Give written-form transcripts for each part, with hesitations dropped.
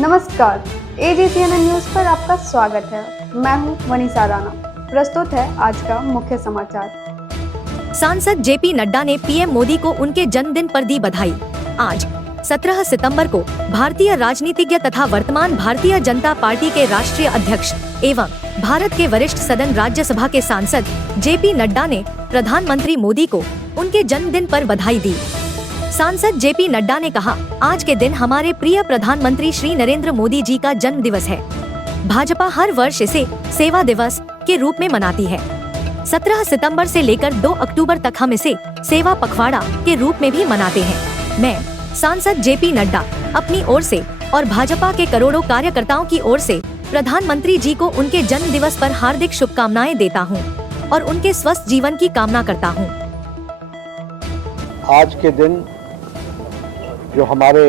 नमस्कार, AGCNN news पर आपका स्वागत है। मैं हूं मनीषा राणा। प्रस्तुत है आज का मुख्य समाचार। सांसद जेपी नड्डा ने पीएम मोदी को उनके जन्मदिन पर दी बधाई। आज 17 सितंबर को भारतीय राजनीतिज्ञ तथा वर्तमान भारतीय जनता पार्टी के राष्ट्रीय अध्यक्ष एवं भारत के वरिष्ठ सदन राज्यसभा के सांसद जेपी नड्डा ने प्रधानमंत्री मोदी को उनके जन्मदिन पर बधाई दी। सांसद जेपी नड्डा ने कहा, आज के दिन हमारे प्रिय प्रधानमंत्री श्री नरेंद्र मोदी जी का जन्म दिवस है। भाजपा हर वर्ष इसे सेवा दिवस के रूप में मनाती है। 17 सितंबर से लेकर 2 अक्टूबर तक हम इसे सेवा पखवाड़ा के रूप में भी मनाते हैं। मैं सांसद जेपी नड्डा अपनी ओर से और भाजपा के करोड़ों कार्यकर्ताओं की ओर से प्रधानमंत्री जी को उनके जन्म दिवस पर हार्दिक शुभकामनाएं देता हूं और उनके स्वस्थ जीवन की कामना करता हूं। आज के दिन जो हमारे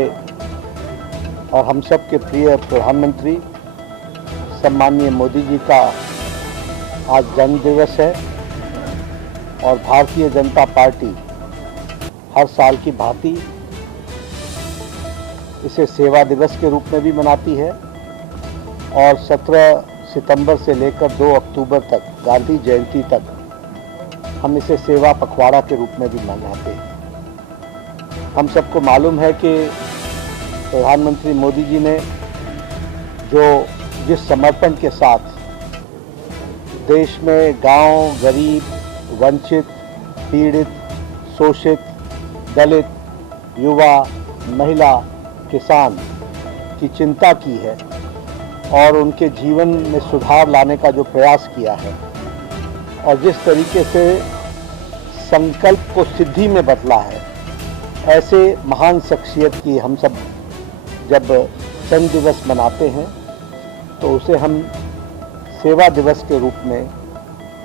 और हम सब के प्रिय प्रधानमंत्री सम्माननीय मोदी जी का आज जन्म दिवस है और भारतीय जनता पार्टी हर साल की भांति इसे सेवा दिवस के रूप में भी मनाती है और 17 सितंबर से लेकर 2 अक्टूबर तक गांधी जयंती तक हम इसे सेवा पखवाड़ा के रूप में भी मनाते हैं। हम सबको मालूम है कि प्रधानमंत्री मोदी जी ने जिस समर्पण के साथ देश में गांव, गरीब, वंचित, पीड़ित, शोषित, दलित, युवा, महिला, किसान की चिंता की है और उनके जीवन में सुधार लाने का जो प्रयास किया है और जिस तरीके से संकल्प को सिद्धि में बदला है, ऐसे महान शख्सियत की हम सब जब जन्म दिवस मनाते हैं तो उसे हम सेवा दिवस के रूप में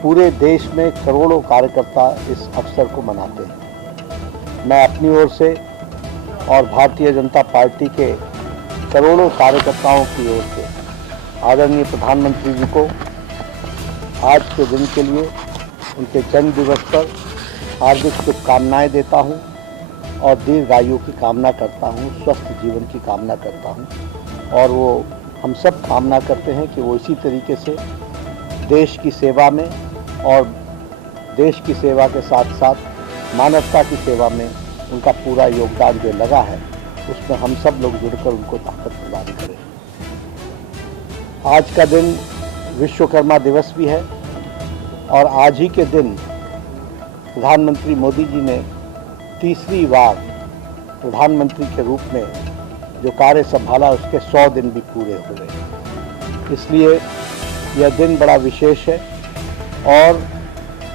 पूरे देश में करोड़ों कार्यकर्ता इस अवसर को मनाते हैं। मैं अपनी ओर से और भारतीय जनता पार्टी के करोड़ों कार्यकर्ताओं की ओर से आदरणीय प्रधानमंत्री जी को आज के दिन के लिए उनके जन्म दिवस पर हार्दिक शुभकामनाएं देता हूं और दीर्घायु की कामना करता हूं, स्वस्थ जीवन की कामना करता हूं और वो हम सब कामना करते हैं कि वो इसी तरीके से देश की सेवा में और देश की सेवा के साथ साथ मानवता की सेवा में उनका पूरा योगदान जो लगा है उसमें हम सब लोग जुड़कर उनको ताकत प्रदान करें। आज का दिन विश्वकर्मा दिवस भी है और आज ही के दिन प्रधानमंत्री मोदी जी ने तीसरी बार प्रधानमंत्री के रूप में जो कार्य संभाला उसके 100 दिन भी पूरे हो गए। इसलिए यह दिन बड़ा विशेष है और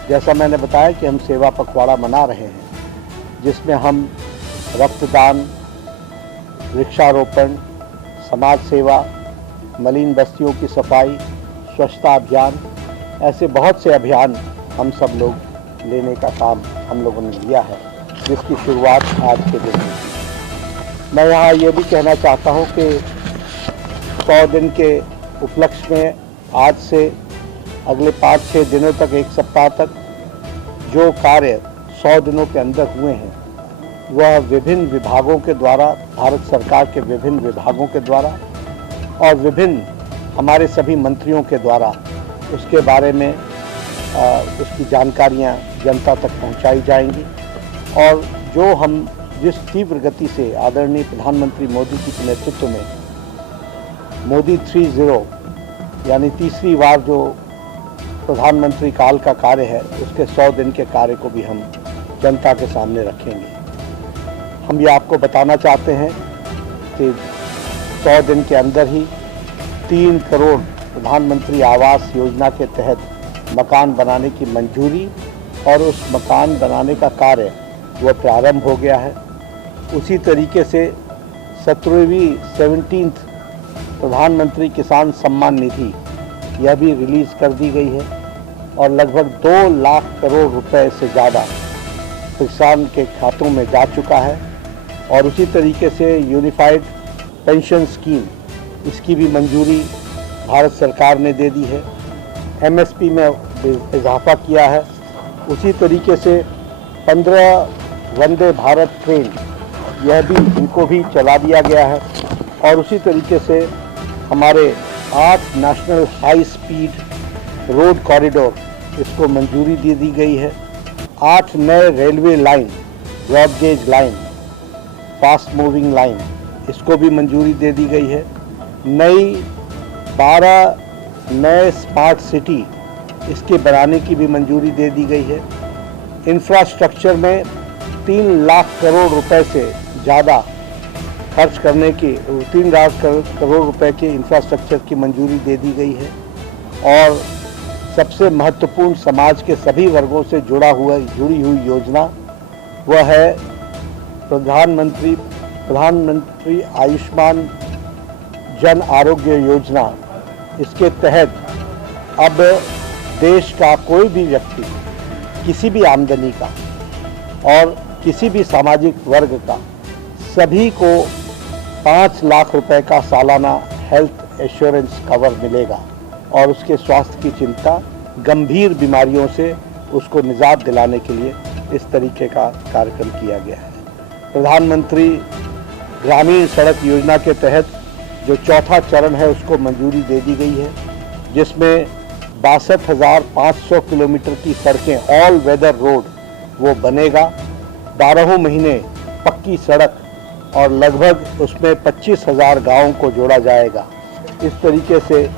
जैसा मैंने बताया कि हम सेवा पखवाड़ा मना रहे हैं जिसमें हम रक्तदान, वृक्षारोपण, समाज सेवा, मलिन बस्तियों की सफाई, स्वच्छता अभियान, ऐसे बहुत से अभियान हम सब लोग लेने का काम हम लोगों ने लिया है जिसकी शुरुआत आज के दिन हुई। मैं यहाँ ये भी कहना चाहता हूँ कि 100 दिन के उपलक्ष्य में आज से अगले 5-6 दिनों तक, एक सप्ताह तक जो कार्य 100 दिनों के अंदर हुए हैं वह विभिन्न विभागों के द्वारा, भारत सरकार के विभिन्न विभागों के द्वारा और विभिन्न हमारे सभी मंत्रियों के द्वारा उसके बारे में उसकी जानकारियाँ जनता तक पहुँचाई जाएंगी और जो हम जिस तीव्र गति से आदरणीय प्रधानमंत्री मोदी जी के नेतृत्व में मोदी 3.0 यानी तीसरी बार जो प्रधानमंत्री काल का कार्य है उसके 100 दिन के कार्य को भी हम जनता के सामने रखेंगे। हम ये आपको बताना चाहते हैं कि 100 दिन के अंदर ही 3 करोड़ प्रधानमंत्री आवास योजना के तहत मकान बनाने की मंजूरी और उस मकान बनाने का कार्य वह प्रारंभ हो गया है। उसी तरीके से 17वीं प्रधानमंत्री किसान सम्मान निधि यह भी रिलीज़ कर दी गई है और लगभग 2 लाख करोड़ रुपए से ज़्यादा किसान के खातों में जा चुका है और उसी तरीके से यूनिफाइड पेंशन स्कीम, इसकी भी मंजूरी भारत सरकार ने दे दी है। MSP में इजाफा किया है। उसी तरीके से 15 वंदे भारत ट्रेन यह भी इनको भी चला दिया गया है और उसी तरीके से हमारे 8 national high speed road corridor इसको मंजूरी दे दी गई है। 8 नए railway line, broad gauge line, fast moving line, इसको भी मंजूरी दे दी गई है। नई 12 नए स्मार्ट सिटी इसके बनाने की भी मंजूरी दे दी गई है। इंफ्रास्ट्रक्चर में 3 लाख करोड़ रुपए से ज़्यादा खर्च करने की 3 लाख करोड़ रुपए के इंफ्रास्ट्रक्चर की मंजूरी दे दी गई है। और सबसे महत्वपूर्ण समाज के सभी वर्गों से जुड़ी हुई योजना वह है प्रधानमंत्री आयुष्मान जन आरोग्य योजना। इसके तहत अब देश का कोई भी व्यक्ति किसी भी आमदनी का और किसी भी सामाजिक वर्ग का सभी को 5 लाख रुपए का सालाना हेल्थ इंश्योरेंस कवर मिलेगा और उसके स्वास्थ्य की चिंता, गंभीर बीमारियों से उसको निजात दिलाने के लिए इस तरीके का कार्यक्रम किया गया है। प्रधानमंत्री ग्रामीण सड़क योजना के तहत जो चौथा चरण है उसको मंजूरी दे दी गई है, जिसमें 62,500 किलोमीटर की सड़कें ऑल वेदर रोड वो बनेगा। 12 महीने पक्की सड़क और लगभग उसमें 25,000 गाँवों को जोड़ा जाएगा। इस तरीके से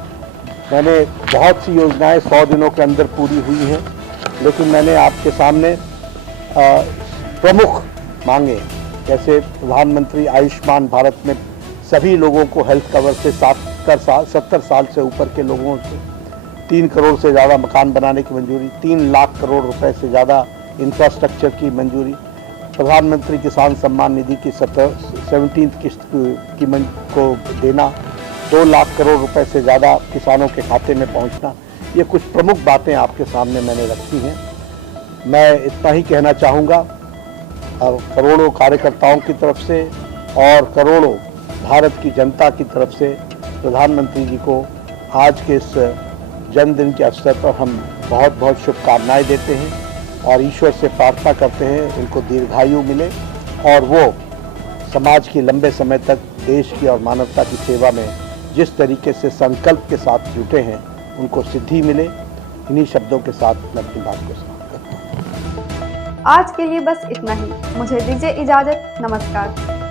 मैंने बहुत सी योजनाएं 100 दिनों के अंदर पूरी हुई हैं, लेकिन मैंने आपके सामने प्रमुख मांगे, जैसे प्रधानमंत्री आयुष्मान भारत में सभी लोगों को हेल्थ कवर से 70 साल से ऊपर के लोगों से 3 करोड़ से ज़्यादा मकान बनाने की मंजूरी, 3 लाख करोड़ रुपए से ज़्यादा इंफ्रास्ट्रक्चर की मंजूरी, प्रधानमंत्री किसान सम्मान निधि की 17वीं किस्त को देना, 2 लाख करोड़ रुपए से ज़्यादा किसानों के खाते में पहुंचना, ये कुछ प्रमुख बातें आपके सामने मैंने रखी हैं। मैं इतना ही कहना चाहूँगा करोड़ों कार्यकर्ताओं की तरफ से और करोड़ों भारत की जनता की तरफ से प्रधानमंत्री जी को आज के इस जन्मदिन के अवसर पर हम बहुत बहुत शुभकामनाएं देते हैं और ईश्वर से प्रार्थना करते हैं उनको दीर्घायु मिले और वो समाज की लंबे समय तक देश की और मानवता की सेवा में जिस तरीके से संकल्प के साथ जुटे हैं उनको सिद्धि मिले। इन्हीं शब्दों के साथ मैं अपनी बात को समाप्त करता हूँ। आज के लिए बस इतना ही। मुझे दीजिए इजाजत। नमस्कार।